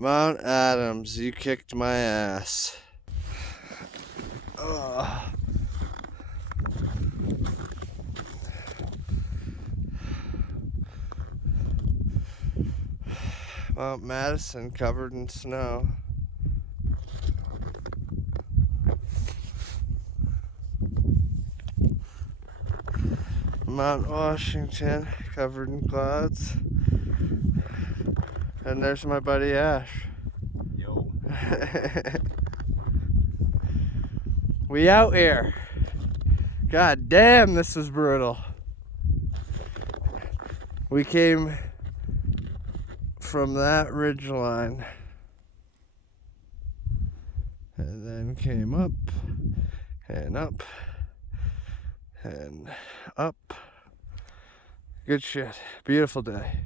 Mount Adams, you kicked my ass. Ugh. Mount Madison covered in snow. Mount Washington covered in clouds. And there's my buddy Ash. Yo. We out here. God damn, this is brutal. We came from that ridge line and then came up and up and up. Good shit. Beautiful day.